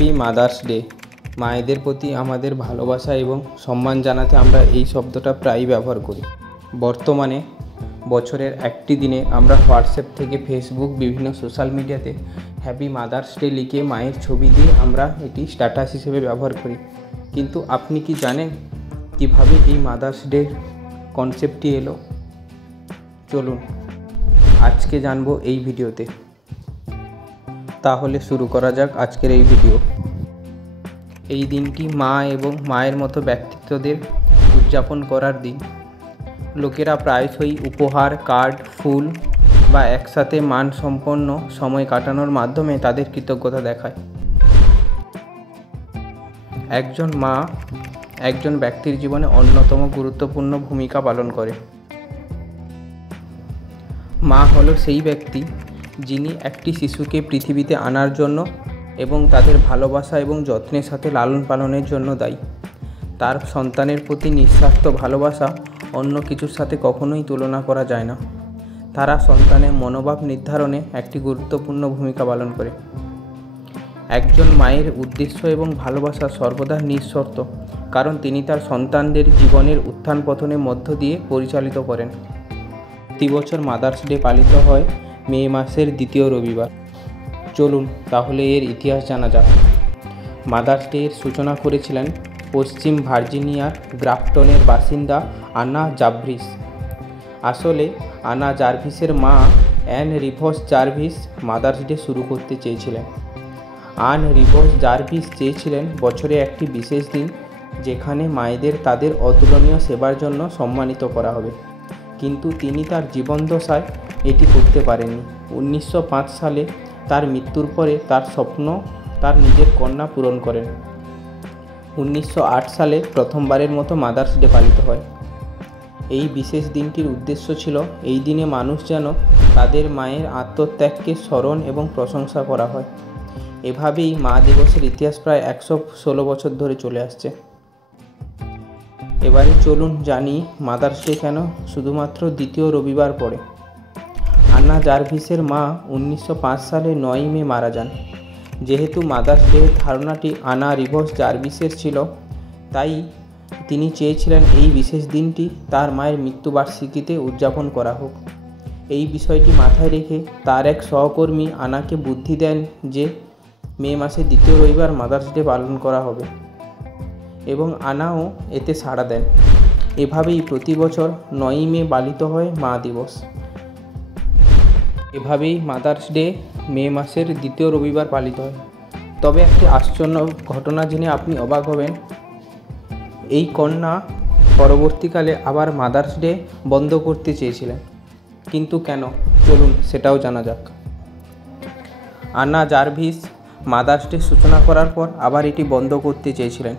Happy mother's day. মায়েদের প্রতি আমাদের ভালোবাসা এবং সম্মান জানাতে আমরা এই শব্দটা প্রায়ই ব্যবহার করি। বর্তমানে বছরের একটি দিনে আমরা হোয়াটসঅ্যাপ থেকে ফেসবুক বিভিন্ন সোশ্যাল মিডিয়াতে হ্যাপি মাদার্স ডে লিখে মায়ের ছবি দিয়ে আমরা এটি স্ট্যাটাস হিসেবে ব্যবহার করি। কিন্তু আপনি কি জানেন কিভাবে এই মাদার্স ডে কনসেপ্টটি এলো? চলুন আজকে জানবো এই ভিডিওতে। তাহলে শুরু করা যাক আজকের এই ভিডিও। এই দিনটি মা এবং মায়ের মতো ব্যক্তিত্বদের উদযাপন করার দিন। লোকেরা প্রায়শই উপহার, কার্ড, ফুল বা একসাথে মানসম্পন্ন সময় কাটানোর মাধ্যমে তাদের কৃতজ্ঞতা দেখায়। একজন মা একজন ব্যক্তির জীবনে অন্যতম গুরুত্বপূর্ণ ভূমিকা পালন করে। মা হলো সেই ব্যক্তি যিনি একটি শিশুকে পৃথিবীতে আনার জন্য এবং তাদের ভালোবাসা এবং যত্নের সাথে লালন পালনের জন্য দায়ী। তার সন্তানের প্রতি নিঃস্বার্থ ভালোবাসা অন্য কিছুর সাথে কখনোই তুলনা করা যায় না। তারা সন্তানের মনোভাব নির্ধারণে একটি গুরুত্বপূর্ণ ভূমিকা পালন করে। একজন মায়ের উদ্দেশ্য এবং ভালোবাসা সর্বদা নিঃশর্ত, কারণ তিনি তার সন্তানদের জীবনের উত্থান পতনের মধ্য দিয়ে পরিচালিত করেন। প্রতি বছর মাদার্স ডে পালিত হয় মে মাসের দ্বিতীয় রবিবার। চলুন তাহলে এর ইতিহাস জানা যাক। মাদার্স ডে এর সূচনা করেছিলেন পশ্চিম ভার্জিনিয়ার গ্রাফটনের বাসিন্দা আনা জার্ভিস। আসলে আনা জার্ভিসের মা an Reeves Jarvis mother's day শুরু করতে চেয়েছিলেন। আন রিভস জার্ভিস চেয়েছিলেন বছরে একটি বিশেষ দিন যেখানে মায়েদের তাদের অতুলনীয় সেবার জন্য সম্মানিত করা হবে, কিন্তু তিনি তার জীবনদশায় এটি করতে পারেননি। 1905 সালে তার মৃত্যুর পরে তার স্বপ্ন তার নিজের কন্যা পূরণ করেন। 1908 সালে প্রথমবারের মতো মাদার্স ডে পালিত হয়। এই বিশেষ দিনটির উদ্দেশ্য ছিল এই দিনে মানুষ যেন তাদের মায়ের আত্মত্যাগকে স্মরণ এবং প্রশংসা করা হয়। এভাবেই মা দিবসের ইতিহাস প্রায় 116 বছর ধরে চলে আসছে। এবারে চলুন জানি মাদার্স ডে কেন শুধুমাত্র দ্বিতীয় রবিবার পড়ে। আনা জার্ভিসের মা 1905 সালে 9 মে মারা যান। যেহেতু মাদার্স ডে ধারণাটি আনা রিভস জার্ভিসের ছিল, তাই তিনি চেয়েছিলেন এই বিশেষ দিনটি তার মায়ের মৃত্যুবার্ষিকীতে উদযাপন করা হোক। এই বিষয়টি মাথায় রেখে তার এক সহকর্মী আনাকে বুদ্ধি দেন যে মে মাসের দ্বিতীয় রবিবার মাদার্স ডে পালন করা হবে, এবং আনাও এতে সাড়া দেন। এভাবেই প্রতি বছর 9 মে পালিত হয় মা দিবস। এভাবেই মাদার্স ডে মে মাসের দ্বিতীয় রবিবার পালিত হয়। তবে একটি আশ্চর্য ঘটনা জেনে আপনি অবাক হবেন। এই কন্যা পরবর্তীকালে আবার মাদার্স ডে বন্ধ করতে চেয়েছিলেন, কিন্তু কেন? চলুন সেটাও জানা যাক। আনা জার্ভিস মাদার্স ডে সূচনা করার পর আবার এটি বন্ধ করতে চেয়েছিলেন,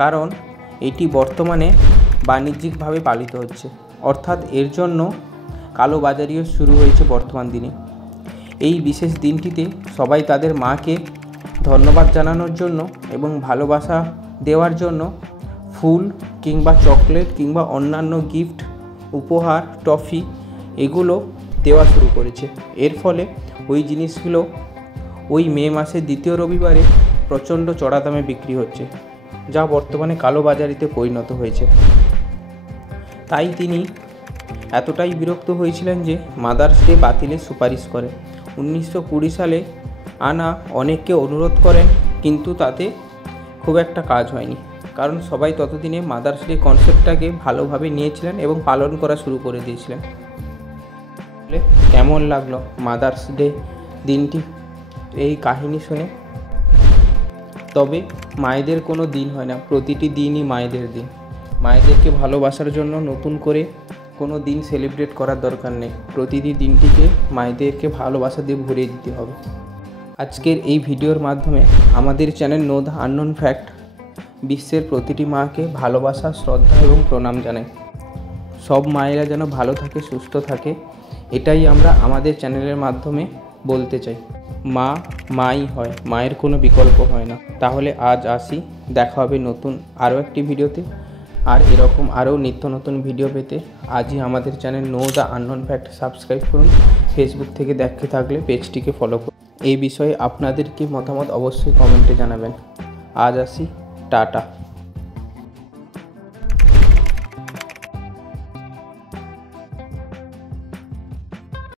কারণ এটি বর্তমানে বাণিজ্যিকভাবে পালিত হচ্ছে, অর্থাৎ এর জন্য কালোবাজারিও শুরু হয়েছে বর্তমান দিনে। এই বিশেষ দিনটিতে সবাই তাদের মাকে ধন্যবাদ জানানোর জন্য এবং ভালোবাসা দেওয়ার জন্য ফুল কিংবা চকলেট কিংবা অন্যান্য গিফট, উপহার, টফি এগুলো দেওয়া শুরু করেছে। এর ফলে ওই জিনিসগুলো ওই মে মাসের দ্বিতীয় রবিবারে প্রচণ্ড চড়া দামে বিক্রি হচ্ছে, যা বর্তমানে কালোবাজারিতে পরিণত হয়েছে। তাই তিনি এতটাই বিরক্ত হয়েছিলেন যে মাদার্স ডে বাতিলের সুপারিশ করেন। 1920 সালে আনা অনেককে অনুরোধ করেন, কিন্তু তাতে খুব একটা কাজ হয়নি, কারণ সবাই ততদিনে মাদার্স ডে কনসেপ্টটাকে ভালোভাবে নিয়েছিলেন এবং পালন করা শুরু করে দিয়েছিলেন। কেমন লাগলো মাদার্স ডে দিনটি এই কাহিনী শুনে? তবে মায়েদের কোনো দিন হয় না, প্রতিটি দিনই মায়েদের দিন। মায়েদেরকে ভালোবাসার জন্য নতুন করে কোনো দিন সেলিব্রেট করার দরকার নেই। প্রতিটি দিনটিকে মায়েদেরকে ভালোবাসা দিয়ে ভরিয়ে দিতে হবে। আজকের এই ভিডিওর মাধ্যমে আমাদের channel know the unknown fact বিশ্বের প্রতিটি মাকে ভালোবাসা, শ্রদ্ধা এবং প্রণাম জানাই। সব মায়েরা যেন ভালো থাকে, সুস্থ থাকে, এটাই আমরা আমাদের চ্যানেলের মাধ্যমে বলতে চাই। মা মাই হয়, মায়ের কোনো বিকল্প হয় না। তাহলে আজ আসি, দেখা হবে নতুন আরও একটি ভিডিওতে। আর এরকম আরও নিত্য নতুন ভিডিও পেতে আজই আমাদের channel know the unknown fact subscribe করুন। ফেসবুক থেকে দেখতে থাকলে পেজটিকে ফলো করুন। এই বিষয়ে আপনাদের কি মতামত অবশ্যই কমেন্টে জানাবেন। আজ আসি, টাটা।